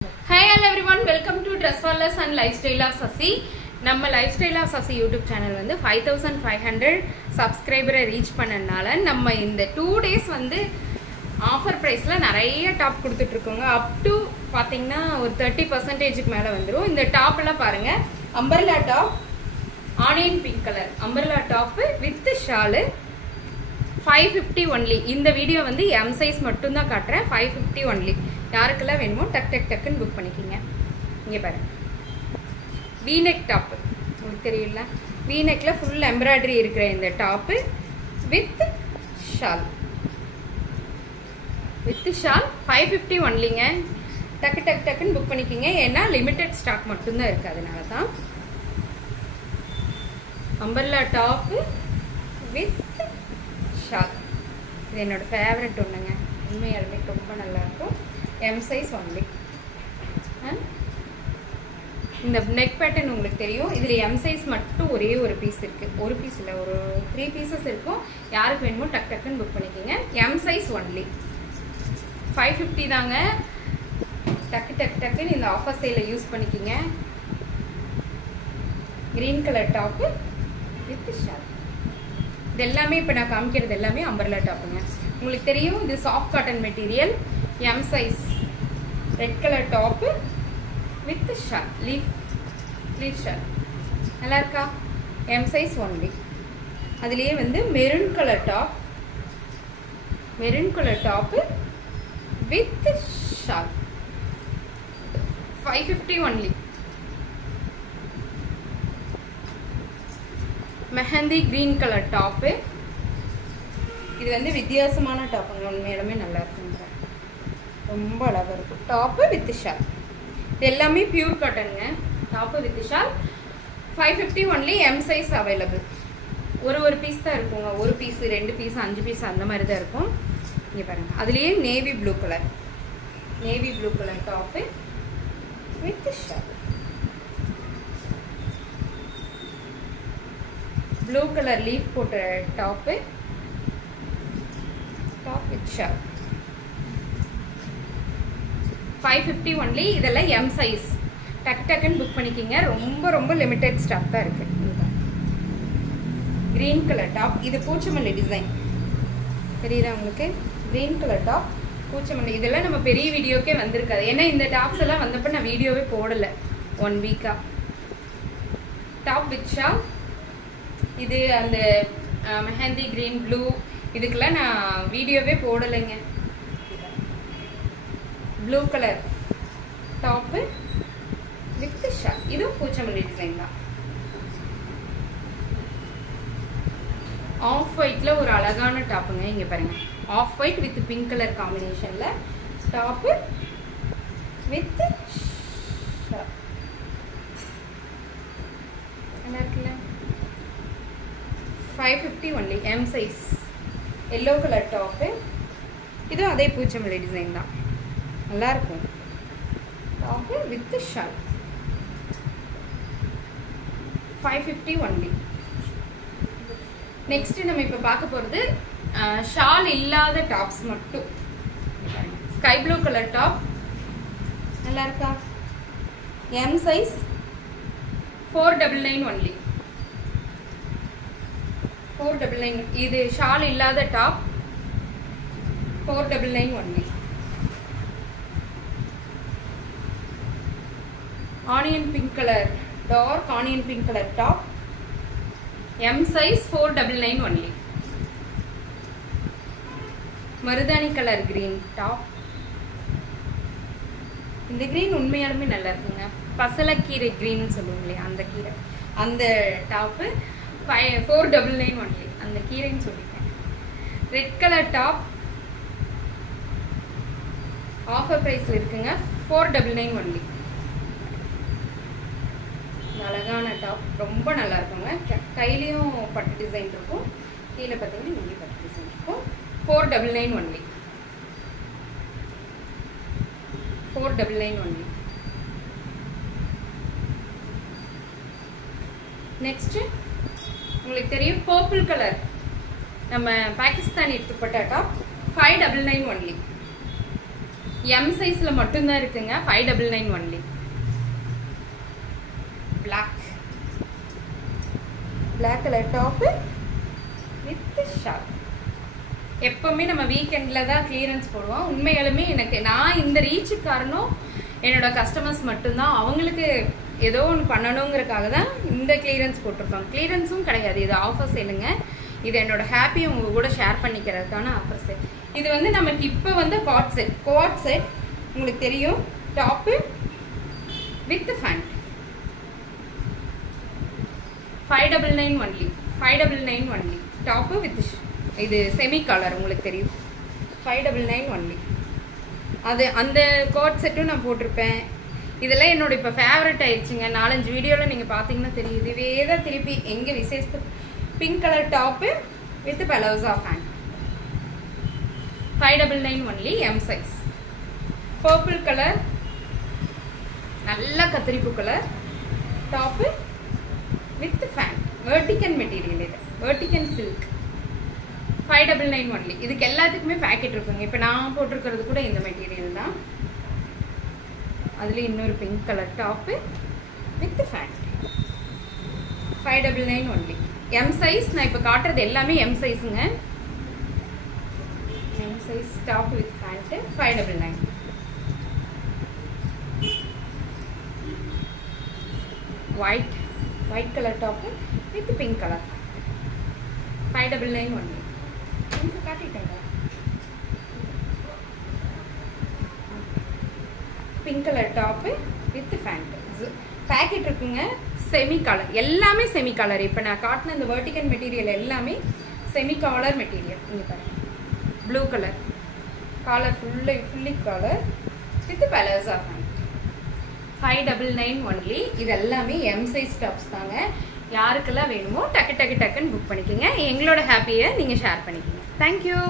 Hi hello everyone, welcome to Dresswallers and Lifestyle of Sasi. நம்ம Lifestyle of Sasi YouTube channel வந்து 5500 subscriber reach பண்ணனால நம்ம இந்த 2 days வந்து offer priceல நிறைய டாப் கொடுத்துட்டு இருக்கோங்க. up to பாத்தீங்கன்னா ஒரு 30% மேல வந்துரும். இந்த டாப்ல பாருங்க, umbrella top onion pink color umbrella top with shawl 550 only. இந்த வீடியோ வந்து M size மட்டும் தான் காட்றேன். 550 only. யாருக்கெல்லாம் வேணுமோ டக் டக் டக்குன்னு புக் பண்ணிக்கங்க. இங்க பாருங்க, V-neck டாப் உங்களுக்கு தெரியல, V-neckல full embroidery இருக்கிற இந்த டாப் with shawl 550 onlyங்க. டக் டக் டக்குன்னு புக் பண்ணிக்கங்க. ஏன்னா லிமிட்டட் ஸ்டாக் மட்டும் தான் இருக்கு, அதனால தான். umbrella டாப் with shawl இது என்னோட ஃபேவரட் ஒண்ணுங்க. உண்மையாலுமே ரொம்ப நல்லா இருக்கும். M size only. இந்த neck pattern உங்களுக்கு தெரியும். இதுல M size மட்டும் ஒரே ஒரு பீஸ் இருக்கு. ஒரு பீஸ் இல்ல, ஒரு 3 pieces இருக்கும். யாருக்கு வேணுமோ டக் டக்குன்னு புக் பண்ணிக்கங்க. M size only 550 தாங்க. டக் டக் டக்குன்னு இந்த ஆஃபர் சேல யூஸ் பண்ணிக்கங்க. green color top with shawl. இது எல்லாமே இப்ப நான் காமிக்கிறது எல்லாமே umbrella டாப்ங்க. உங்களுக்கு தெரியும், இது soft cotton material. M size red color top with shawl, leaf shawl. நல்லா இருக்கா? M size only. அதுலயே வந்து maroon color top with shawl 550 only. Mehndi green color top. இது வந்து வித்தியாசமான டாப்ங்க, உண்மையாலுமே நல்லா இருக்குங்க, ரொம்ப அழகா இருக்கும். Top with shawl. இது எல்லாமே பியூர் காட்டன்ங்க. Top with shawl 550 only. M size available. ஒரு பீஸ் தான் இருக்குங்க. ஒரு பீஸ், 2 பீஸ், 5 பீஸ் அந்த மாதிரி தான் இருக்கும். இங்க பாருங்க, அதுலயே navy blue colour top with shawl. Blue colour leaf போட்ட டாப் with shawl 550 only. இதெல்லாம் M size. டக் டக்குன்னு புக் பண்ணிக்கங்க. ரொம்ப லிமிட்டட் ஸ்டாக் தான் இருக்கு. green color top. இது பூச்சமல்லி டிசைன் தெரியுதா உங்களுக்கு? green color டாப் பூச்சமல்லி. இதெல்லாம் நம்ம பெரிய வீடியோக்கே வந்திருக்காது. ஏன்னா இந்த டாப்ஸ் எல்லாம் வந்தப்ப நான் வீடியோவே போடல 1 வீக்கா. Top with shawl. இது அந்த மெஹந்தி கிரீன் ப்ளூ இதுக்கெல்லாம் நான் வீடியோவே போடலைங்க. Blue colour top with shawl. இதுவும் பூச்சமல்லி டிசைன் தான். ஆஃப் ஒயிட்ல ஒரு அழகான டாப்புங்க. இங்க பாருங்க, off white with pink colour காம்பினேஷன்ல டாப் வித் ஷால். நல்லா இருக்குல்ல? 550 only. M size. yellow color top. இது அதே பூச்சமல்லி டிசைன் தான், நல்லா இருக்கும். Top with shawl 550 only. Next நம்ம இப்ப பார்க்க போறது ஷால் இல்லாத டாப்ஸ் மட்டும். ஸ்கை ப்ளூ கலர் டாப் நல்லா இருக்கா? M size 499 only. 499. இது ஷால் இல்லாத top 499 only. Onion pink colour, dark onion pink colour top M size 499 only. மருதாணி கலர் கிரீன் டாப். இந்த கிரீன் உண்மையாலுமே நல்லா இருக்குங்க. பசலக்கீரை கிரீன் சொல்லுவோம் இல்லையா, அந்த கீரை, அந்த டாப் 499 only. அந்த கீரைன்னு சொல்லிட்டேன். ரெட் கலர் டாப் ஆஃபர் பிரைஸ்ல இருக்குங்க. 499 only. அழகான டாப், ரொம்ப நல்லா இருக்குங்க. கையிலயும் பட்டு டிசைன் இருக்கும், கீழே பார்த்தீங்கன்னா இங்கே பட்டு டிசைன் இருக்கும். 499 only. 499 only. நெக்ஸ்ட் உங்களுக்கு தெரியும், பர்பிள் கலர் நம்ம Pakistani dupatta top 599 only. M சைஸ்ல மட்டும்தான் இருக்குங்க. 599 only. Black colour top with short. எப்பவுமே நம்ம வீக்கெண்ட்ல தான் கிளியரன்ஸ் போடுவோம். உண்மையாலுமே நான் இந்த ரீச்சுக்கு காரணம் என்னோட கஸ்டமர்ஸ் மட்டும்தான். அவங்களுக்கு ஏதோ ஒன்று பண்ணணுங்கிறதுக்காக தான் இந்த கிளியரன்ஸ் போட்டிருக்கோம். கிளியரன்ஸும் கிடையாது, இது ஆஃபர் சேலுங்க. இது என்னோட ஹாப்பி உங்க கூட ஷேர் பண்ணிக்கிறதுக்கான ஆஃபர் செட். இது வந்து நமக்கு இப்போ வந்து காட் செட் உங்களுக்கு தெரியும். Top with pant 599 only. 599 only. Top with இது செமி கலர் உங்களுக்கு தெரியும். 599 ஒன்லி. அது அந்த கோட் செட்டும் நான் போட்டிருப்பேன். இதெல்லாம் என்னோட இப்போ ஃபேவரட் ஆயிடுச்சுங்க. 4-5 வீடியோவில் நீங்கள் பார்த்தீங்கன்னா தெரியும். இதுவே தான் திருப்பி எங்கே விசேஷத்து pink colour top with palazzo pant 599 only. M size. Purple colour நல்ல கத்திரிப்பூ கலர் டாப்பு வித் ஃபேண்ட். வெர்டிகன் மெட்டீரியல். இது வெர்டிகன் சில்க் 599 ஒன்லி. இதுக்கு எல்லாத்துக்குமே பேக்கெட் இருக்குங்க. இப்போ நான் போட்டிருக்கிறது கூட இந்த மெட்டீரியல் தான். அதுல இன்னொரு pink colour top with pant 599 only. M size. நான் இப்போ காட்டுறது எல்லாமே எம் சைஸுங்க. M size top with pant 599. White colour top with pink colour 599 only. காட்டிட்டேங்க. Pink colour top with pant. Packet இருக்குங்க. Semi colour. எல்லாமே செமி கலர். இப்போ நான் காட்டின இந்த வெர்டிகன் மெட்டீரியல் எல்லாமே செமி கலர் மெட்டீரியல். இங்கே பாருங்க. Blue colour collar fully colour with palazzo pant 599 only. இது எல்லாமே எம் சைஸ் டாப்ஸ் தாங்க. யாருக்கெல்லாம் வேணுமோ டக்குன்னு புக் பண்ணிக்கோங்க. எங்களோட ஹாப்பியை நீங்கள் ஷேர் பண்ணிக்கோங்க. தேங்க்யூ.